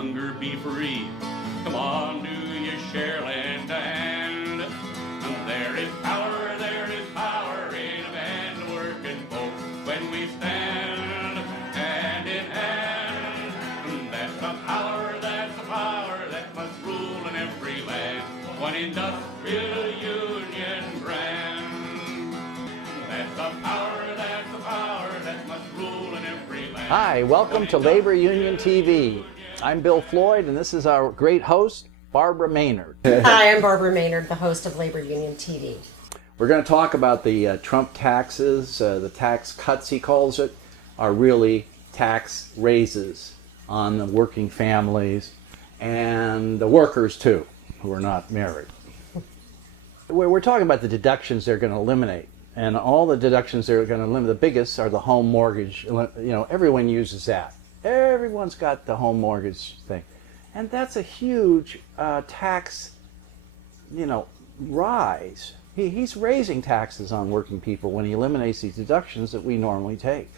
hunger be free. Come on, do you share land to hand? And there is power in a band of working folk when we stand hand in hand. And that's the power that must rule in every land. One industrial union brand. That's the power that must rule in every land. Hi, welcome to Labor Union TV. I'm Bill Floyd, and this is our great host, Barbara Maynard. Hi, I'm Barbara Maynard, the host of Labor Union TV. We're going to talk about the Trump taxes. The tax cuts, he calls it, are really tax raises on the working families and the workers, too, who are not married. We're talking about the deductions they're going to eliminate. And all the deductions they're going to eliminate, the biggest are the home mortgage. You know, everyone uses that. Everyone's got the home mortgage thing. And that's a huge tax, rise. He's raising taxes on working people when he eliminates these deductions that we normally take.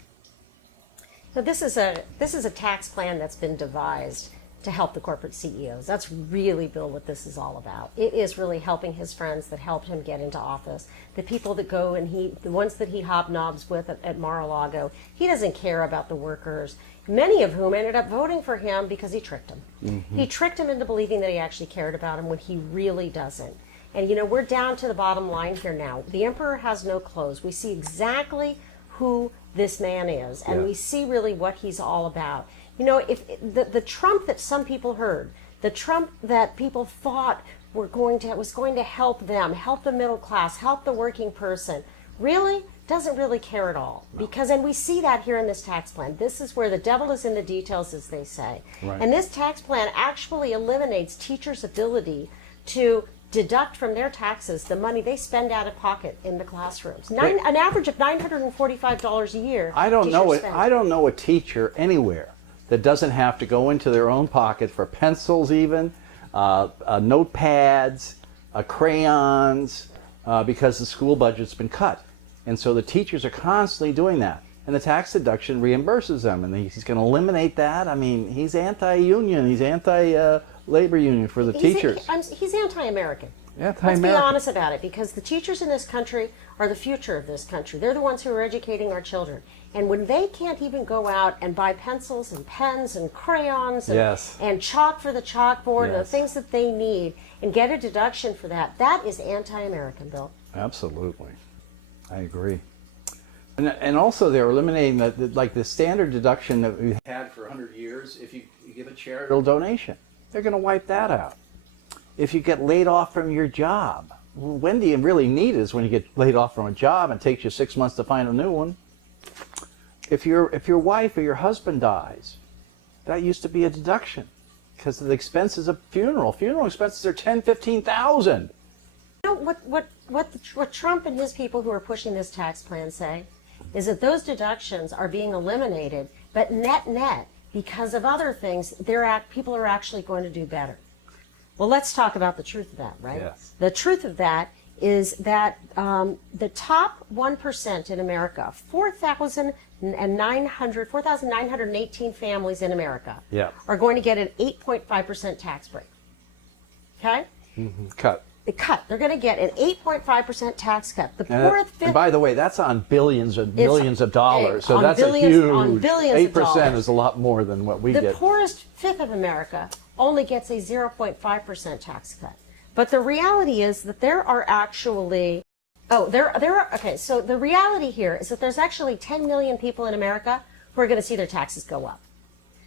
So this is a tax plan that's been devised to help the corporate CEOs. That's really, Bill, what this is all about. It is really helping his friends that helped him get into office. The people that go and the ones that he hobnobs with at Mar-a-Lago, he doesn't care about the workers, many of whom ended up voting for him because he tricked them. Mm-hmm. He tricked them into believing that he actually cared about them when he really doesn't. And we're down to the bottom line here now. The emperor has no clothes. We see exactly who this man is, and we see really what he's all about. If the Trump that some people heard, the Trump that people thought was going to help them, help the middle class, help the working person, really doesn't really care at all. No. And we see that here in this tax plan. This is where the devil is in the details, as they say. Right. And this tax plan actually eliminates teachers' ability to deduct from their taxes the money they spend out of pocket in the classrooms. An average of $945 a year. I don't know a teacher anywhere that doesn't have to go into their own pocket for pencils, even notepads, crayons, because the school budget's been cut. And so the teachers are constantly doing that. And the tax deduction reimburses them. And he's going to eliminate that. I mean, he's anti-union. He's anti-labor union for the teachers. He's anti-American. Anti-American. Let's be honest about it, because the teachers in this country are the future of this country. They're the ones who are educating our children. And when they can't even go out and buy pencils and pens and crayons and chalk for the chalkboard and the things that they need and get a deduction for that, that is anti-American, Bill. Absolutely. I agree. And also they're eliminating the standard deduction that we've had for 100 years if you give a charitable donation. They're going to wipe that out. If you get laid off from your job, when do you really need it is when you get laid off from a job and it takes you 6 months to find a new one. If your wife or your husband dies, that used to be a deduction because of the expenses of funeral. Funeral expenses are $10,000-$15,000. What Trump and his people who are pushing this tax plan say is that those deductions are being eliminated, but net, because of other things, people are actually going to do better. Well, let's talk about the truth of that, right? Yes. The truth of that is that the top 1% in America, 4,918 families in America, are going to get an 8.5% tax break. Okay? Mm-hmm. Cut. They're going to get an 8.5% tax cut. The poorest fifth. And by the way, that's on billions and millions of dollars. So that's a huge. On billions 8% is a lot more than what we get. The poorest fifth of America only gets a 0.5% tax cut. But the reality is that there are actually. So the reality here is that there's actually 10 million people in America who are going to see their taxes go up.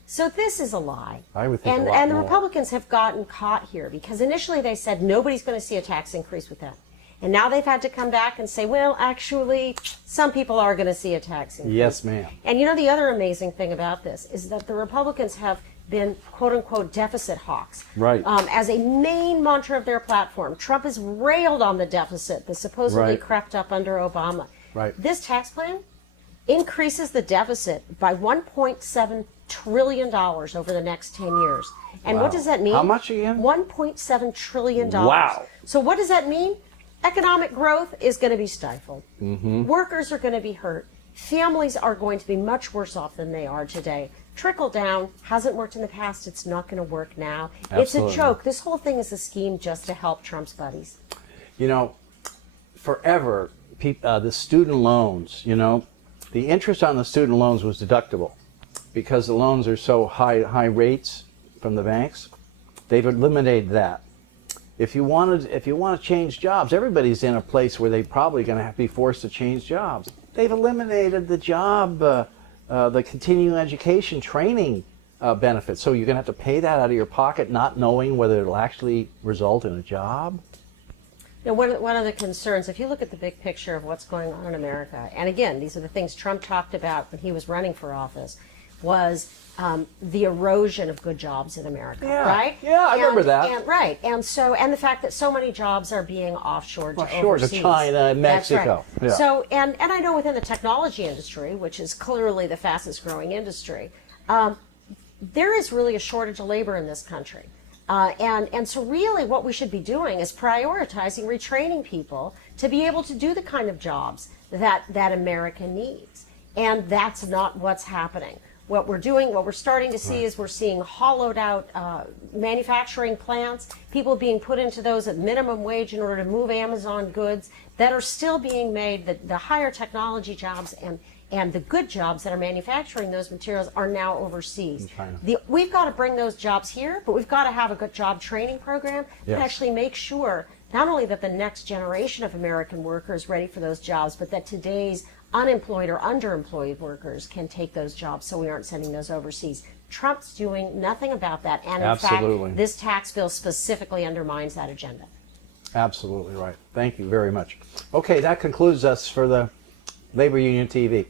So this is a lie. I would think and the Republicans have gotten caught here because initially they said nobody's going to see a tax increase with them. And now they've had to come back and say, well, actually, some people are going to see a tax increase. Yes, ma'am. And the other amazing thing about this is that the Republicans have been, quote unquote, deficit hawks. Right. As a main mantra of their platform. Trump has railed on the deficit that supposedly crept up under Obama. Right. This tax plan increases the deficit by $1.7 trillion over the next 10 years. And what does that mean? How much again? $1.7 trillion. Wow. So what does that mean? Economic growth is going to be stifled. Mm-hmm. Workers are going to be hurt. Families are going to be much worse off than they are today. trickle down, hasn't worked in the past, it's not going to work now. Absolutely. It's a joke. This whole thing is a scheme just to help Trump's buddies. You know, forever, the student loans, you know, the interest on the student loans was deductible because the loans are so high rates from the banks. They've eliminated that. If you want to change jobs, everybody's in a place where they're probably going to have to be forced to change jobs. They've eliminated the job, the continuing education training benefits. So you're going to have to pay that out of your pocket, not knowing whether it'll actually result in a job. Now, one of the concerns, if you look at the big picture of what's going on in America, and again, these are the things Trump talked about when he was running for office, was the erosion of good jobs in America, right? Yeah, I remember that. And the fact that so many jobs are being offshored to overseas. To China and Mexico. That's right. Yeah. So, and I know within the technology industry, which is clearly the fastest growing industry, there is really a shortage of labor in this country. And so really what we should be doing is prioritizing retraining people to be able to do the kind of jobs that America needs. And that's not what's happening. What we're starting to see is we're seeing hollowed out manufacturing plants, people being put into those at minimum wage in order to move Amazon goods that are still being made, the higher technology jobs and the good jobs that are manufacturing those materials are now overseas. We've got to bring those jobs here, but we've got to have a good job training program that actually makes sure not only that the next generation of American workers is ready for those jobs, but that today's unemployed or underemployed workers can take those jobs so we aren't sending those overseas. Trump's doing nothing about that, and in fact, this tax bill specifically undermines that agenda. Absolutely right. Thank you very much. Okay, that concludes us for the Labor Union TV.